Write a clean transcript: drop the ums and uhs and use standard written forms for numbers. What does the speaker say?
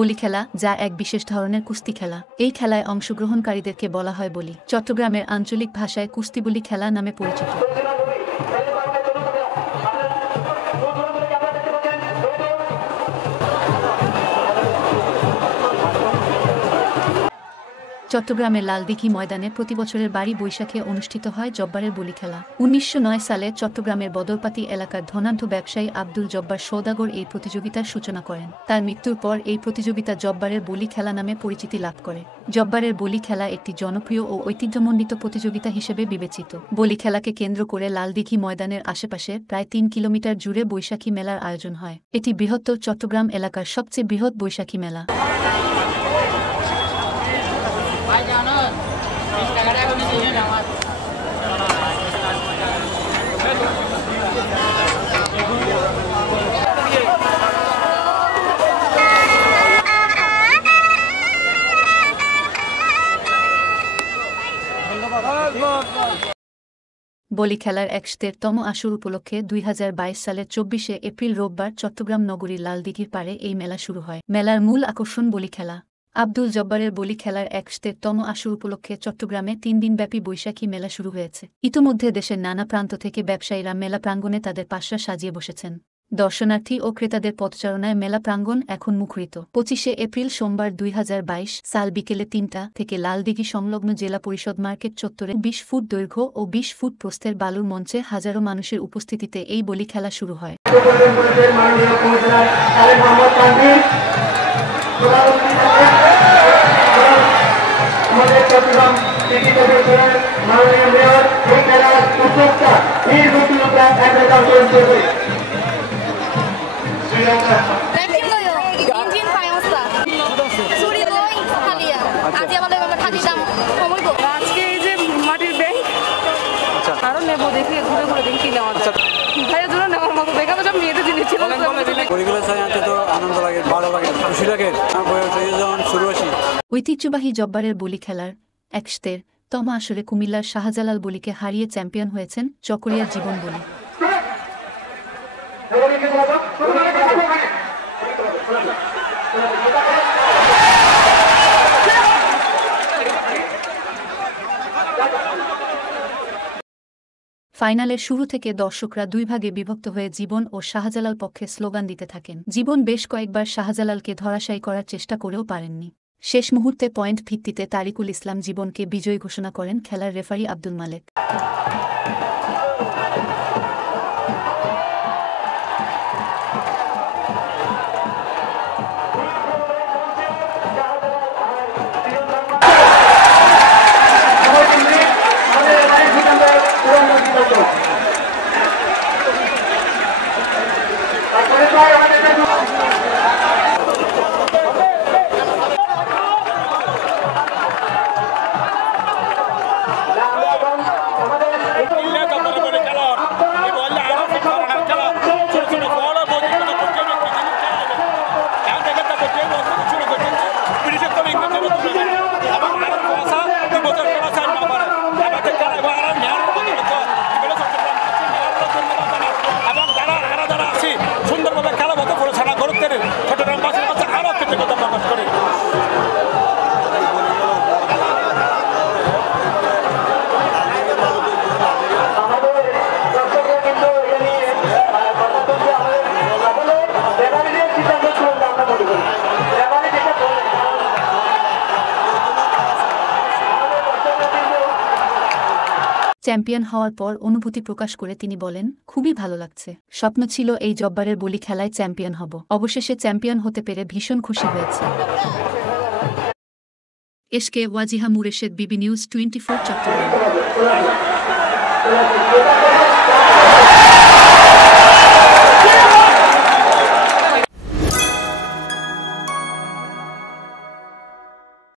বলি খেলা, যা এক বিশেষ ধরনের কুস্তি খেলা। এই খেলায় অংশগ্রহণকারীদেরকে বলা হয় বলি। চট্টগ্রামের আঞ্চলিক ভাষায় কুস্তি বলি খেলা নামে পরিচিত। চট্টগ্রামের লালদিঘি ময়দানে প্রতিবছরের বাড়ি বৈশাখে অনুষ্ঠিত হয় জব্বারের বলি খেলা। ১৯০৯ সালে চট্টগ্রামের বদরপাতি এলাকার ধনাঢ্য ব্যবসায়ী আব্দুল জব্বার সওদাগর এই প্রতিযোগিতার সূচনা করেন। তার মৃত্যুর পর এই প্রতিযোগিতা জব্বারের বলি খেলা নামে পরিচিতি লাভ করে। জব্বারের বলি খেলা একটি জনপ্রিয় ও ঐতিহ্যমণ্ডিত প্রতিযোগিতা হিসেবে বিবেচিত। বলি খেলাকে কেন্দ্র করে লালদিঘি ময়দানের আশেপাশে প্রায় ৩ কিলোমিটার জুড়ে বৈশাখী মেলার আয়োজন হয়। এটি বৃহত্তর চট্টগ্রাম এলাকার সবচেয়ে বৃহৎ বৈশাখী মেলা। বলি খেলার ১০০তম আসর উপলক্ষে ২০২২ সালের ২৪শে এপ্রিল রোববার চট্টগ্রাম নগরীর লালদিঘির পাড়ে এই মেলা শুরু হয়। মেলার মূল আকর্ষণ বলি খেলা। আব্দুল জব্বারের বলি খেলার ১০০তম আসর উপলক্ষে চট্টগ্রামে ৩ দিনব্যাপী বৈশাখী মেলা শুরু হয়েছে। ইতোমধ্যে দেশের নানা প্রান্ত থেকে ব্যবসায়ীরা মেলা প্রাঙ্গণে তাদের পাশরা সাজিয়ে বসেছেন। দর্শনার্থী ও ক্রেতাদের পথচারণায় মেলা প্রাঙ্গণ এখন মুখরিত। ২৫শে এপ্রিল সোমবার ২০২২ সাল বিকেলে ৩টা থেকে লালদিঘি সংলগ্ন জেলা পরিষদ মার্কেট চত্বরে ২০ ফুট দৈর্ঘ্য ও ২০ ফুট প্রস্থের বালুর মঞ্চে হাজারো মানুষের উপস্থিতিতে এই বলি খেলা শুরু হয়। আজকে এই যে মাটির ব্যাংক আরো নেবো, দেখি ঘুরে ঘুরে দেখি নেওয়া যায়। ভাইয়া জন্য নেওয়ার মতো দেখানো সব মেয়েদের জিনিস ছিল। আনন্দ লাগে, ভালো লাগে, খুশি লাগে। শুরু আসি ঐতিহ্যবাহী জব্বারের বলি খেলার ১০০তম আসরে কুমিল্লার শাহজালাল বলিকে হারিয়ে চ্যাম্পিয়ন হয়েছেন চকরিয়ার জীবন বলি। ফাইনালের শুরু থেকে দর্শকরা ২ ভাগে বিভক্ত হয়ে জীবন ও শাহজালাল পক্ষে স্লোগান দিতে থাকেন। জীবন বেশ কয়েকবার শাহজালালকে ধরাশায়ী করার চেষ্টা করেও পারেননি। শেষ মুহূর্তে পয়েন্ট ভিত্তিতে তারিকুল ইসলাম জীবনকে বিজয়ী ঘোষণা করেন খেলার রেফারি আব্দুল মালেক। চ্যাম্পিয়ন হওয়ার পর অনুভূতি প্রকাশ করে তিনি বলেন, খুবই ভালো লাগছে। স্বপ্ন ছিল এই জব্বারের বলি খেলায় চ্যাম্পিয়ন হব। অবশেষে চ্যাম্পিয়ন হতে পেরে ভীষণ খুশি হয়েছে। এসকে ওয়াজিহা মুরেশেদ, বিবি নিউজ 24 চট্টগ্রাম।